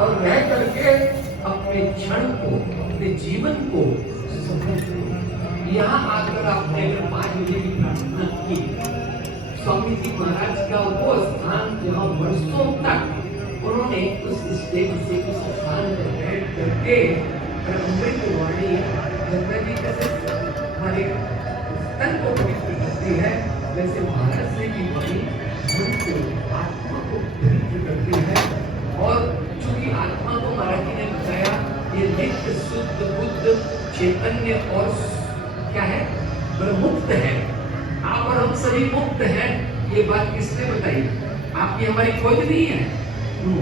और रह करके अपने क्षण को, अपने जीवन को सफल करो। यहाँ आकर आपने अगर 5 बजे की प्रार्थना की, स्वामी जी महाराज का वो स्थान जहाँ वर्षों तक उन्होंने उस स्टेज से उस स्थान पर बैठ करके अमृत वाणी गंगा जी कैसे हमारे तन को पवित्र करती है, वैसे महाराज से की वाणी मन को, आत्मा को पवित्र करती है। और चूंकि आत्मा को महाराज जी ने बताया ये नित्य शुद्ध बुद्ध चैतन्य और क्या है, मुक्त है। आप और हम सभी मुक्त हैं। ये बात किसने बताई? आपकी हमारी खोज नहीं है,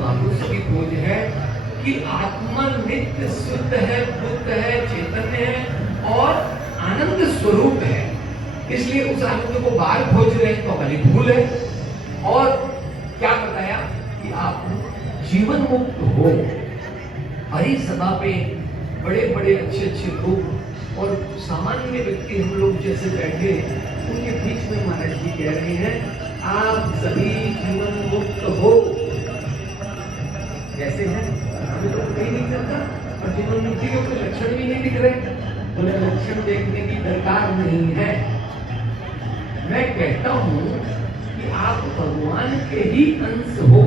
आपको सभी खोज है कि आत्मा नित्य शुद्ध है, बुद्ध है, चैतन्य है और आनंद स्वरूप है। इसलिए उस आनंद को बाहर खोज रहे हैं तो हमारी भूल है। और क्या बताया कि आप जीवन मुक्त हो। हरी सभा पे बड़े बड़े अच्छे अच्छे लोग और सामान्य व्यक्ति हम लोग जैसे बैठे, उनके बीच में महाराज जी कह रहे हैं आप सभी जीवन मुक्त हो। कैसे हैं? हमें तो कहीं नहीं चलता और जीवन मुक्ति के कोई लक्षण भी नहीं दिख रहे। उन्हें लक्षण देखने की दरकार नहीं है। मैं कहता हूं कि आप भगवान के ही अंश हो।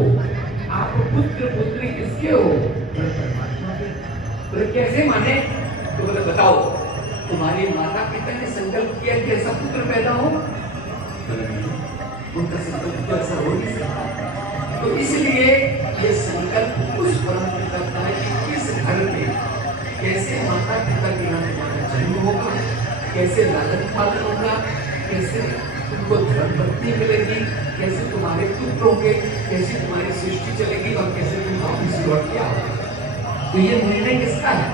आप पुत्र पुत्री किसके हो? परमात्मा के। बोले कैसे माने? तो बोले बताओ, तुम्हारे माता पिता ने संकल्प किया कि ऐसा पुत्र पैदा हो? उनका संकल्प तो ऐसा हो नहीं सकता। तो इसलिए ये संकल्प उस परम पिता का है कि इस घर में कैसे माता पिता के यहाँ तुम्हारा जन्म होगा, कैसे लालन पालन होगा, कैसे तुमको धर्म पत्नी मिलेगी, कैसे तुम्हारे पुत्र होंगे, कैसे तुम्हारी सृष्टि चलेगी और कैसे तुम वापस लौट के आओगे। तो ये निर्णय किसका है?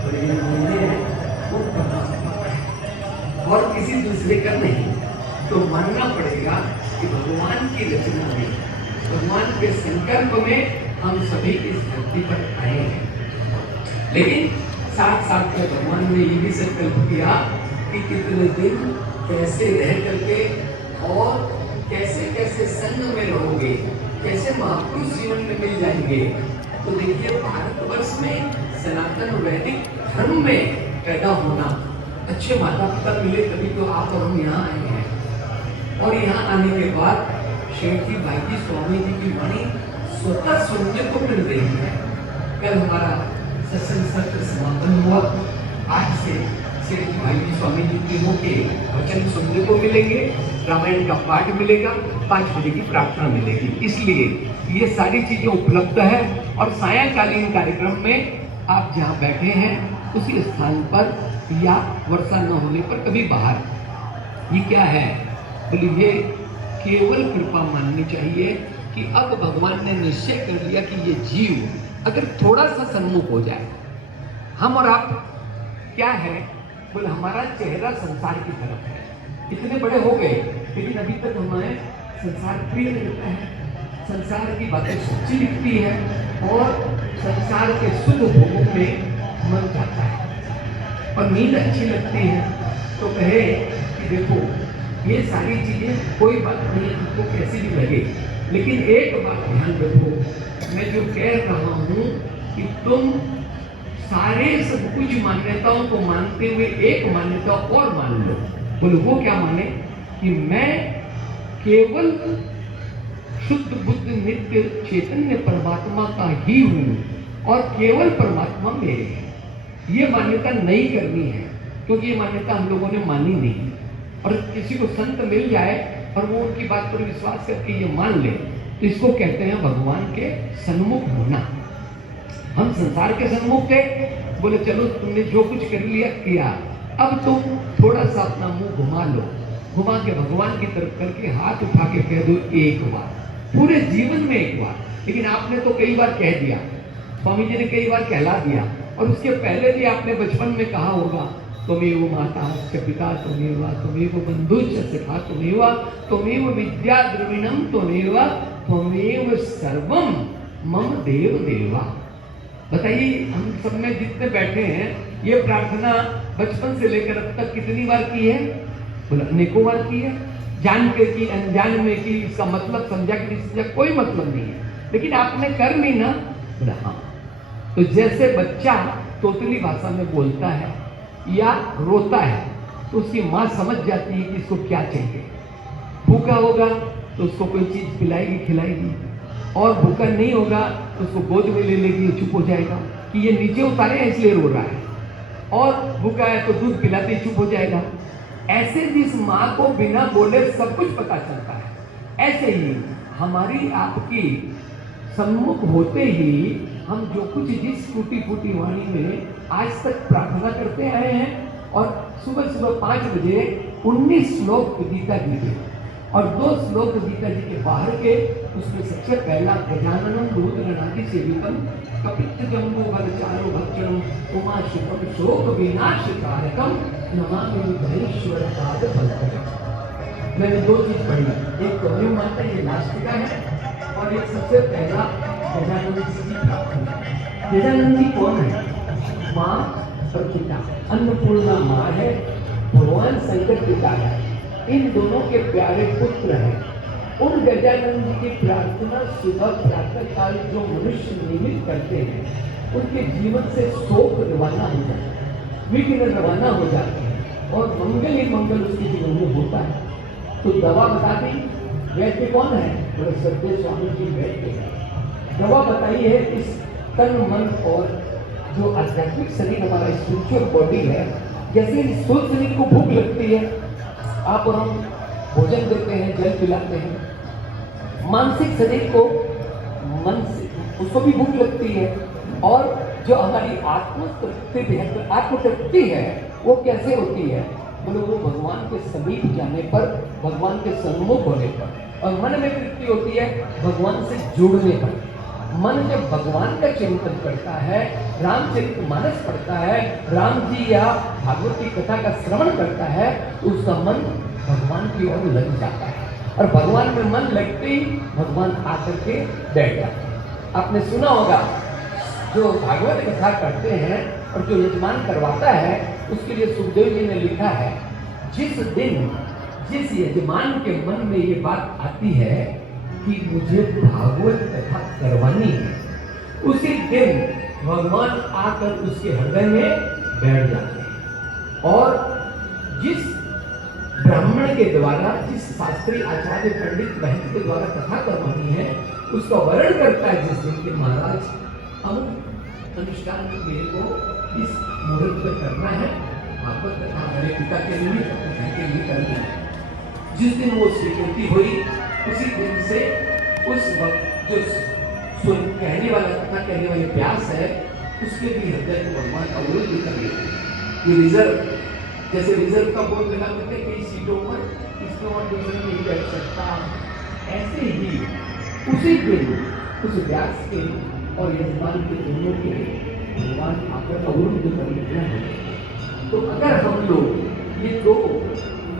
तो ये निर्णय है वो परमात्मा का है और किसी दूसरे का नहीं। तो मानना पड़ेगा कि भगवान की रचना में, भगवान के संकल्प में हम सभी इस धरती पर आए हैं। लेकिन साथ साथ में भगवान ने ये भी संकल्प किया कि कितने दिन कैसे रह करके और कैसे कैसे संग में रहोगे, कैसे महापुरुष जीवन में मिल जाएंगे। तो देखिए भारतवर्ष में सनातन वैदिक धर्म में पैदा होना, अच्छे माता पिता मिले तभी तो आप और हम यहाँ आए हैं। और यहाँ आने के बाद शेठ जी भाई जी स्वामी जी की वाणी स्वतः सुनने को मिल रही है। कल हमारा सत्संग सत्र समापन हुआ। आज से शेठ जी भाई जी स्वामी जी की मुँह के वचन सुनने को मिलेंगे, रामायण का पाठ मिलेगा, 5 बजे की प्रार्थना मिलेगी। इसलिए ये सारी चीजें उपलब्ध है। और सायंकालीन कार्यक्रम में आप जहाँ बैठे हैं उसी स्थान पर या वर्षा न होने पर कभी बाहर। ये क्या है? बोलिए केवल कृपा माननी चाहिए कि अब भगवान ने निश्चय कर लिया कि ये जीव अगर थोड़ा सा सन्मुख हो जाए, हम और आप क्या है, बोले हमारा चेहरा संसार की तरफ है। इतने बड़े हो गए लेकिन अभी तक हमें संसार प्रिय लगता है, संसार की बातें सच्ची दिखती है और संसार के शुद्ध भोगों में मन जाता है और नींद अच्छी लगती है। तो कहे कि देखो ये सारी चीजें कोई बात नहीं, तुमको कैसी भी लगे, लेकिन एक बात ध्यान रखो, मैं जो कह रहा हूं कि तुम सारे सब कुछ मान्यताओं को मानते हुए एक मान्यता और मान लो। बोलो वो क्या माने? कि मैं केवल शुद्ध बुद्ध नित्य चैतन्य परमात्मा का ही हूं और केवल परमात्मा मेरे हैं। ये मान्यता नहीं करनी है, क्योंकि ये मान्यता हम लोगों ने मानी नहीं। और किसी को संत मिल जाए और वो उनकी बात पर विश्वास करके ये मान ले, तो इसको कहते हैं भगवान के सन्मुख होना। हम संसार के सन्मुख थे, बोले चलो तुमने जो कुछ कर लिया किया, अब तुम थोड़ा सा अपना मुंह घुमा लो, घुमा के भगवान की तरफ करके हाथ उठा के कह दो एक बार, पूरे जीवन में एक बार। लेकिन आपने तो कई बार कह दिया, स्वामी जी ने कई बार कहला दिया, और उसके पहले भी आपने बचपन में कहा होगा, त्वमेव माता च पिता त्वमेव, त्वमेव बंधुश्च सखा त्वमेव, त्वमेव विद्या द्रविणम त्वमेव, त्वमेव सर्वम मम देव देवा। बताइए हम सब में जितने बैठे हैं ये प्रार्थना बचपन से लेकर अब तक कितनी बार की है? बोला अनेकों बार की है। जान के की, अनजान में की, इसका मतलब समझा कि नहीं समझा कोई मतलब नहीं है, लेकिन आपने कर ली ना। बोला हाँ, तो जैसे बच्चा तोतली भाषा में बोलता है या रोता है तो उसकी माँ समझ जाती है कि इसको क्या चाहिए। भूखा होगा तो उसको कोई चीज़ पिलाएगी खिलाएगी, और भूखा नहीं होगा तो उसको गोद में ले लेगी, चुप हो जाएगा कि ये नीचे उतारे हैं इसलिए रो रहा है, और भूखा है तो दूध पिलाते ही चुप हो जाएगा। ऐसे जिस माँ को बिना बोले सब कुछ पता चलता है, ऐसे ही हमारी आपकी सम्मुख होते ही हम जो कुछ जिस टूटी फूटी वाणी में आज तक प्रार्थना करते आए हैं, और सुबह सुबह 5 बजे 19 श्लोक गीता जी के और 2 श्लोक गीता जी के बाहर के, उसमें सबसे पहला गजाननम भूतगणादि सेवितम कपित्थ जम्बो भरचारो भक्षणम उमाशुकम शोक विनाशकारकम नमामि महेश्वर पाद पंकजम। मैंने 2 चीज पढ़ी, एक तो हमें मानता है ये नास्तिका है, और एक सबसे पहला गजानन जी की प्रार्थना। गजानन जी कौन है? माँ और पिता, अन्नपूर्णा माँ है, भगवान शंकर पिता है, इन दोनों के प्यारे पुत्र हैं। उन गजानन जी की प्रार्थना सुबह प्रातः काल जो मनुष्य नियमित करते हैं, उनके जीवन से शोक रवाना हो जाता है, विघ्न रवाना हो जाते हैं, और मंगल ही मंगल उसके जीवन में होता है। तो दवा बता दी, वैद्य कौन है? बोले सत्य स्वामी जी वैद्य है। दवा बताई है इस तन मन और जो आध्यात्मिक शरीर हमारा स्पिरिचुअल बॉडी है, जैसे इस स्थूल शरीर को भूख लगती है, आप और हम भोजन देते हैं, जल पिलाते हैं, मानसिक शरीर को मन से उसको भी भूख लगती है, और जो हमारी आत्मतृप्ति है, आत्मतृप्ति है, वो कैसे होती है? बोले वो भगवान के समीप जाने पर, भगवान के सम्मुख होने पर। और मन में तृप्ति होती है भगवान से जुड़ने पर। मन जब भगवान का चिंतन करता है, रामचरितमानस पढ़ता है, राम जी या भागवत की कथा का श्रवण करता है, तो उसका मन भगवान की ओर लग जाता है, और भगवान में मन लगते ही भगवान आकर के बैठ जाते हैं। आपने सुना होगा, जो भागवत कथा करते हैं और जो यजमान करवाता है, उसके लिए सुखदेव जी ने लिखा है, जिस दिन जिस यजमान के मन में ये बात आती है कि मुझे भागवत कथा करवानी है, उसी दिन भगवान आकर उसके हृदय में बैठ जाते हैं। और जिस ब्राह्मण के द्वारा, जिस शास्त्री आचार्य पंडित महंत के द्वारा कथा करवानी है, उसका वर्णन करता है जिस दिन के महाराज हम अनुष्ठान मेरे को इस मुहूर्त में करना है, भागवत कथा मेरे पिता के लिए, अपने भाई के लिए करनी है। जिस दिन वो स्वीकृति हुई, उसी दिन से उस वक्त जो कहने वाला, कथा कहने वाले प्यास है, उसके भी हृदय को भगवान अवरुद्ध कर लेते हैं। ये रिजर्व, जैसे रिजर्व का बोर्ड लगा करते हैं कई सीटों पर, इसमें और दूसरे नहीं बैठ सकता, ऐसे ही उसी दिन उस व्यास के और यजमान के दोनों के भगवान आकर अवरुद्ध कर लेते हैं। तो अगर हम लोग ये 2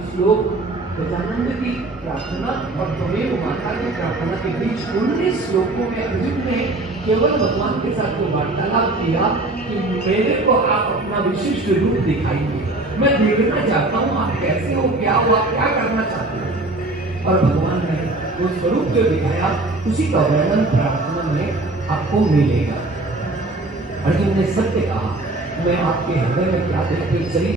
श्लोक गजानंद की प्रार्थना और त्वमेव माता की प्रार्थना के बीच 19 श्लोकों में अर्जुन ने केवल भगवान के साथ जो वार्तालाप किया कि मेरे को आप अपना विशिष्ट रूप दिखाइए, मैं देखना चाहता हूँ आप कैसे हो, क्या हो, आप क्या करना चाहते हो। और भगवान ने वो स्वरूप जो दिखाया, उसी का वर्णन प्रार्थना में आपको मिलेगा। अर्जुन ने सत्य कहा, मैं आपके हृदय में क्या देखते, शरीर